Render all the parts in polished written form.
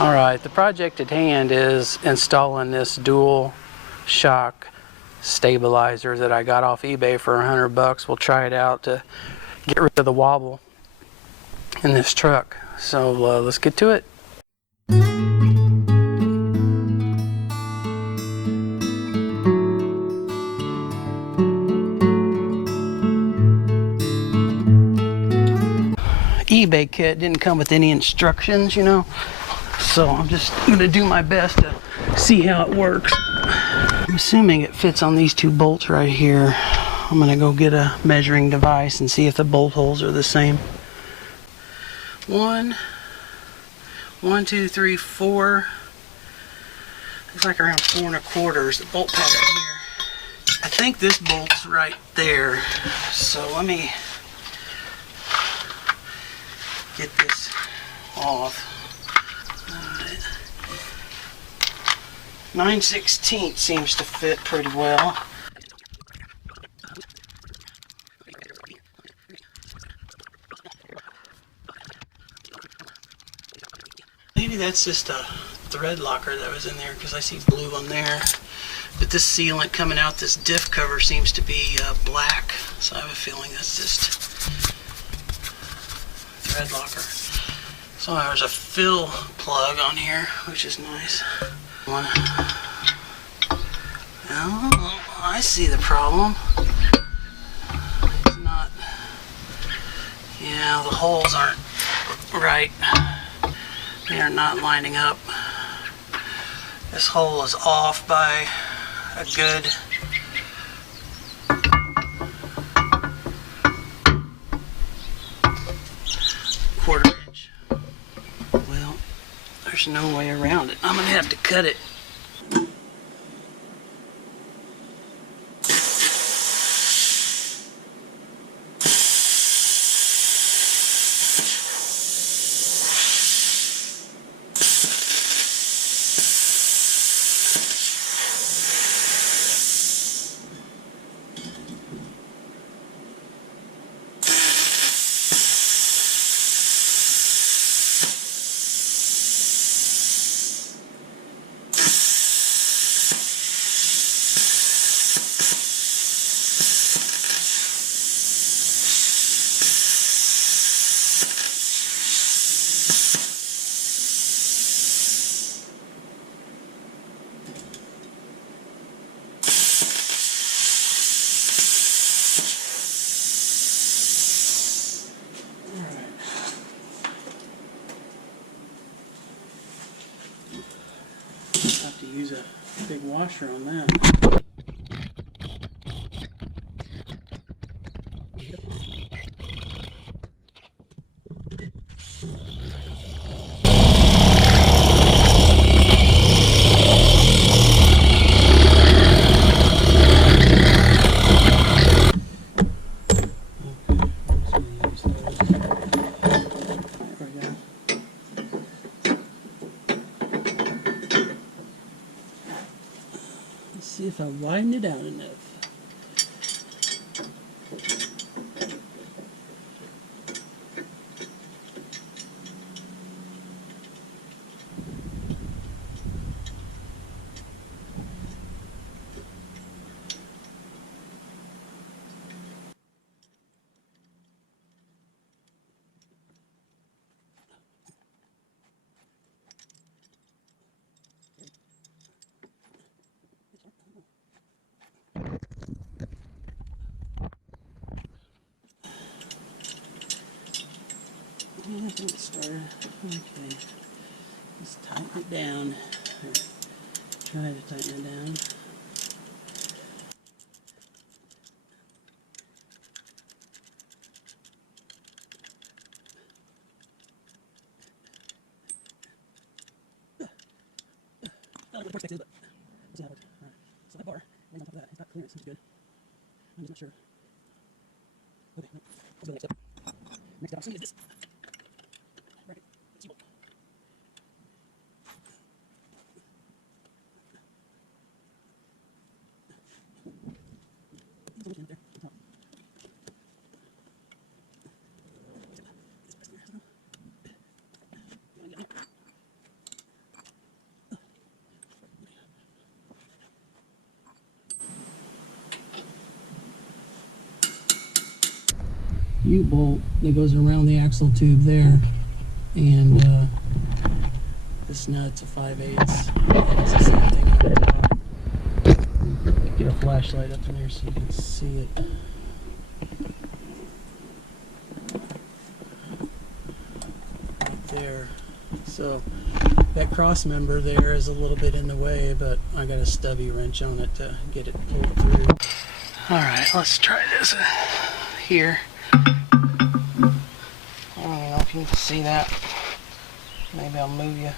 Alright, the project at hand is installing this dual shock stabilizer that I got off eBay for $100. We'll try it out to get rid of the wobble in this truck. So let's get to it. eBay kit didn't come with any instructions, you know, so I'm just gonna do my best to see how it works. I'm assuming it fits on these two bolts right here. I'm gonna go get a measuring device and see if the bolt holes are the same. 1, 2, 3, 4. Looks like around 4 1/4 is the bolt pattern here. I think this bolt's right there, so let me get this off. 9/16 seems to fit pretty well. Maybe that's just a thread locker that was in there because I see blue on there. But this sealant coming out this diff cover seems to be black, so I have a feeling that's just thread locker. So there's a fill plug on here, which is nice. Oh, I see the problem. It's not. Yeah, the holes aren't right. They are not lining up. This hole is off by a good quarter inch. Well, there's no way around it. I'm gonna have to cut it. Have to use a big washer on that. See if I widen it out enough. I think it started. Okay. Let's tighten it down. Or try to tighten it down. Not the perfect, but we'll see how it works. Alright. So that bar, right on top of that, it's got clearance, which is good. I'm just not sure. Okay, no. Let's go next step. Next option is this. Right. Let's see. U-bolt that goes around the axle tube there, and this nut's a 5/8. It's the same thing on top. Get a flashlight up in there so you can see it. Right there. So that cross member there is a little bit in the way, but I got a stubby wrench on it to get it pulled through. Alright, let's try this here. I don't know if you can see that. Maybe I'll move you.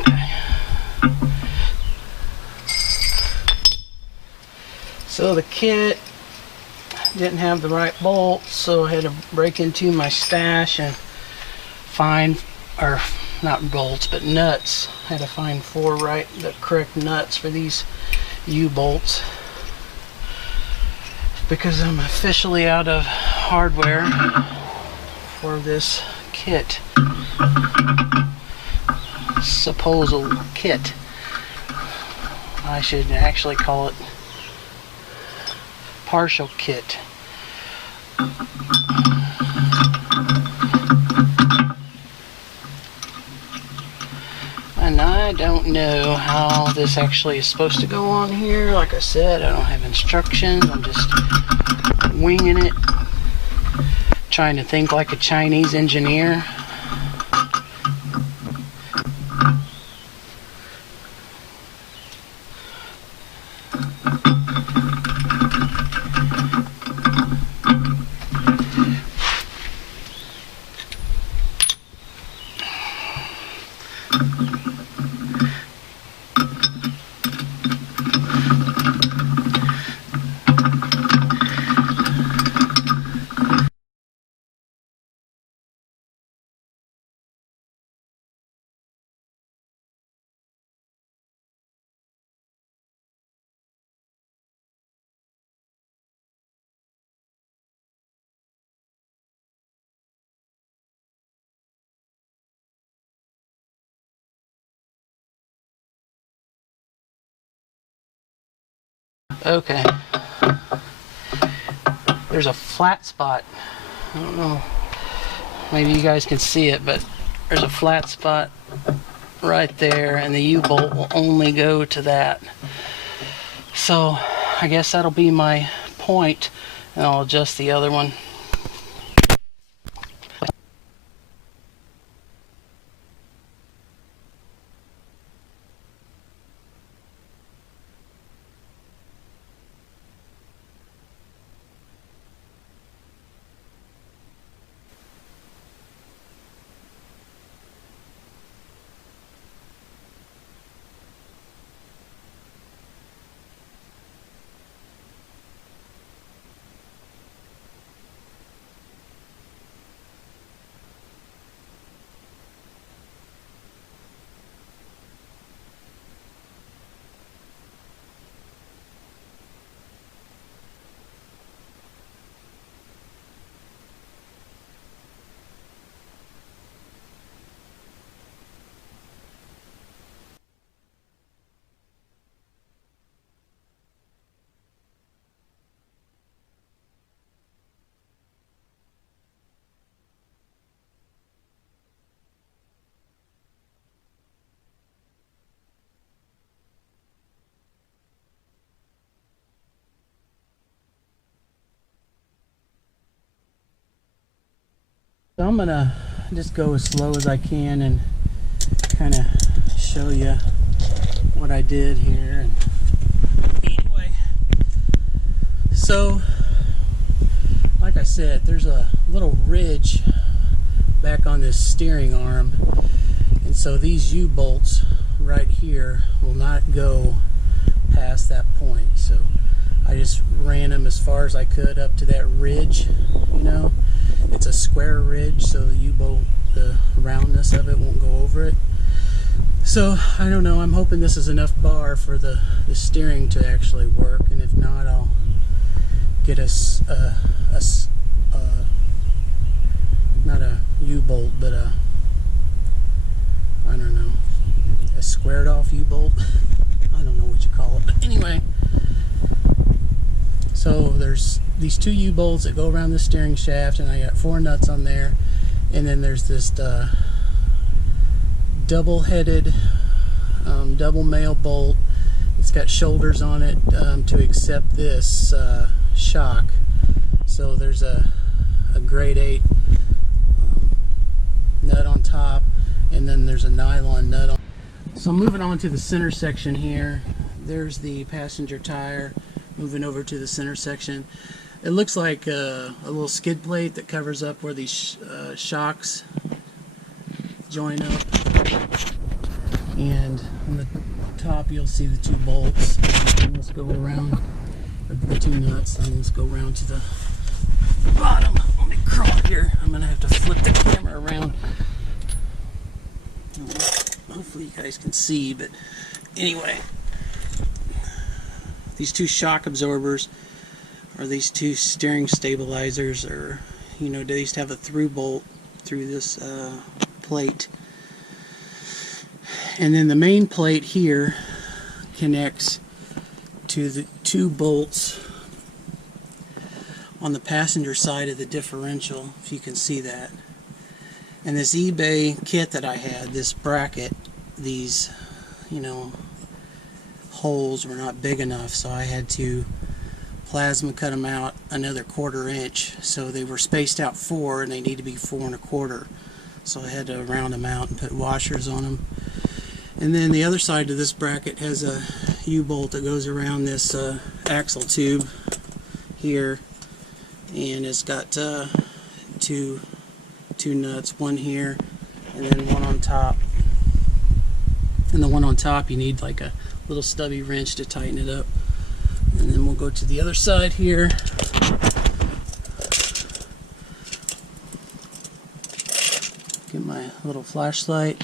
Okay. So the kit didn't have the right bolts, so I had to break into my stash and find, or not bolts, but nuts. I had to find the correct nuts for these U-bolts, because I'm officially out of hardware for this kit. Supposed kit. I should actually call it partial kit. And I don't know how this actually is supposed to go on here. Like I said, I don't have instructions. I'm just winging it, trying to think like a Chinese engineer. Okay. There's a flat spot. I don't know. Maybe you guys can see it, but there's a flat spot right there, and the U-bolt will only go to that. So I guess that'll be my point, and I'll adjust the other one. So I'm gonna just go as slow as I can and kind of show you what I did here. Anyway, so like I said, there's a little ridge back on this steering arm, and so these U-bolts right here will not go past that point. So I just ran them as far as I could up to that ridge. You know, it's a square ridge, so the U-bolt, the roundness of it won't go over it. So I don't know, I'm hoping this is enough bar for the steering to actually work, and if not, I'll get not a U-bolt, but I don't know, a squared off U-bolt. I don't know what you call it, but anyway. So there's these two U-bolts that go around the steering shaft, and I got 4 nuts on there. And then there's this double-headed, double male bolt. It's got shoulders on it to accept this shock. So there's a grade 8 nut on top, and then there's a nylon nut on. So moving on to the center section here, there's the passenger tire. Moving over to the center section, it looks like a little skid plate that covers up where these shocks join up, and on the top you'll see the 2 bolts. And let's go around, the 2 nuts, and let's go around to the bottom. Let me crawl here. I'm gonna have to flip the camera around. Hopefully you guys can see, but anyway, these 2 shock absorbers are these 2 steering stabilizers, or they used to have a through bolt through this plate, and then the main plate here connects to the 2 bolts on the passenger side of the differential, if you can see that. And this eBay kit that I had, this bracket, these holes were not big enough, so I had to plasma cut them out another 1/4 inch. So they were spaced out 4, and they need to be 4 1/4. So I had to round them out and put washers on them. And then the other side of this bracket has a U-bolt that goes around this axle tube here, and it's got 2 nuts, one here and then one on top. And the one on top, you need like a little stubby wrench to tighten it up. And then we'll go to the other side here. Get my little flashlight.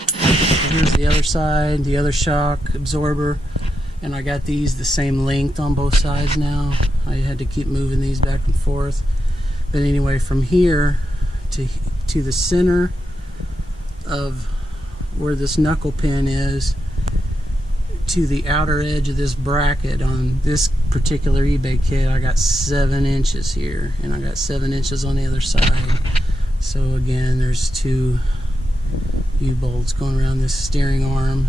Here's the other side, the other shock absorber. And I got these the same length on both sides now. I had to keep moving these back and forth. But anyway, from here to the center of where this knuckle pin is, to the outer edge of this bracket on this particular eBay kit, I got 7 inches here, and I got 7 inches on the other side. So again, there's 2 U-bolts going around this steering arm,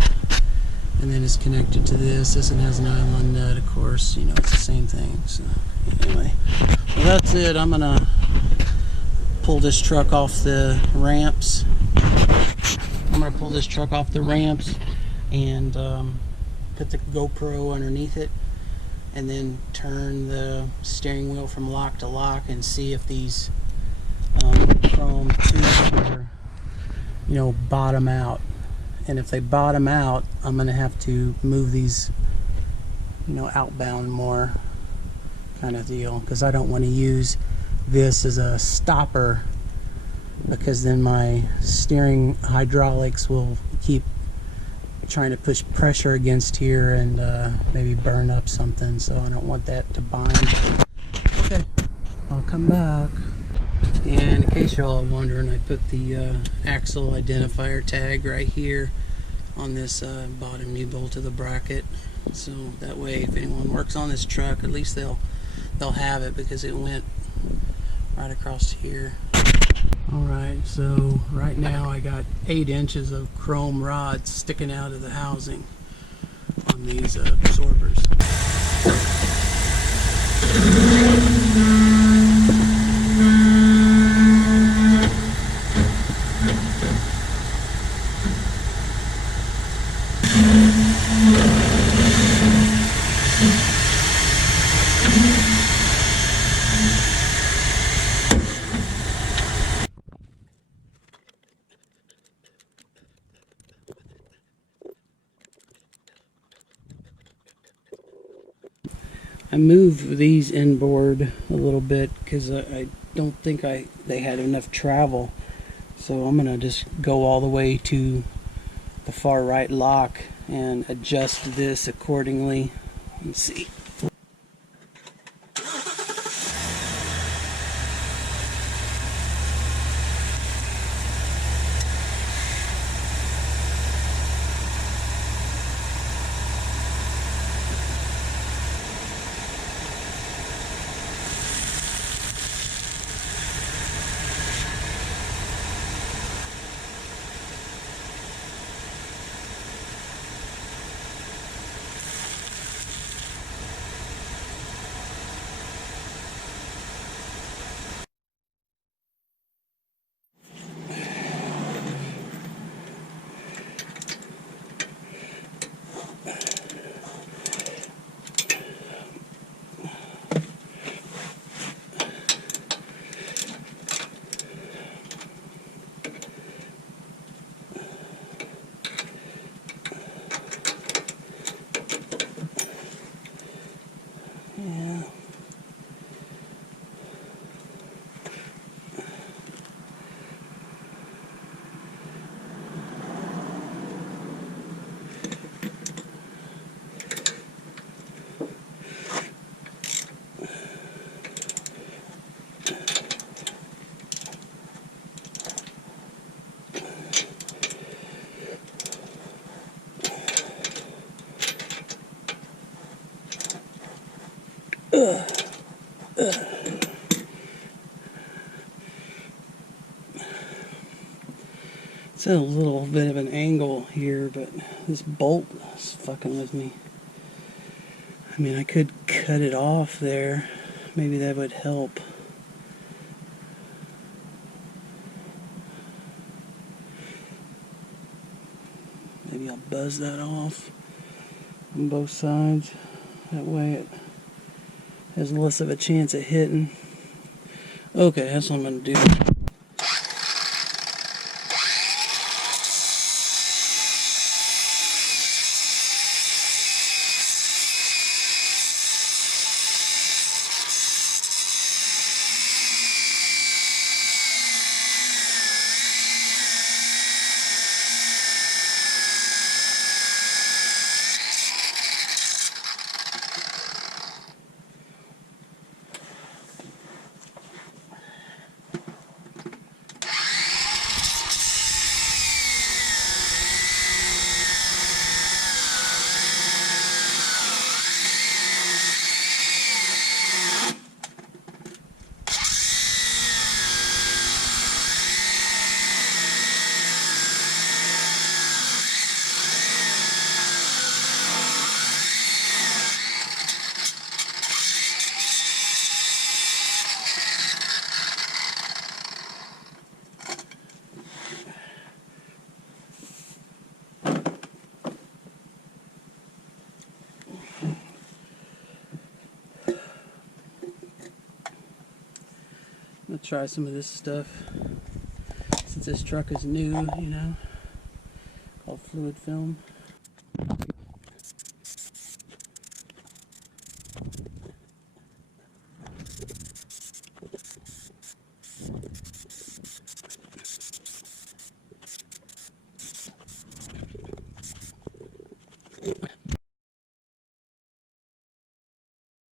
and then it's connected to this. This one has a nylon nut, of course, it's the same thing. So anyway, well, that's it. I'm gonna pull this truck off the ramps. And put the GoPro underneath it, and then turn the steering wheel from lock to lock and see if these chrome tubes are, bottom out. And if they bottom out, I'm going to have to move these, outbound more, kind of deal, because I don't want to use this as a stopper, because then my steering hydraulics will keep trying to push pressure against here and maybe burn up something, so I don't want that to bind. Okay, I'll come back. And in case you're all wondering, I put the axle identifier tag right here on this bottom U-bolt of the bracket, so that way if anyone works on this truck, at least they'll have it, because it went right across here. Alright, so right now I got 8 inches of chrome rods sticking out of the housing on these absorbers. I moved these inboard a little bit because I don't think they had enough travel, so I'm gonna just go all the way to the far right lock and adjust this accordingly. Let's see. It's at a little bit of an angle here, but this bolt is fucking with me. I mean, I could cut it off there. Maybe that would help. Maybe I'll buzz that off on both sides. That way it has less of a chance of hitting. Okay, that's what I'm going to do. I'm gonna try some of this stuff since this truck is new, you know, called fluid film.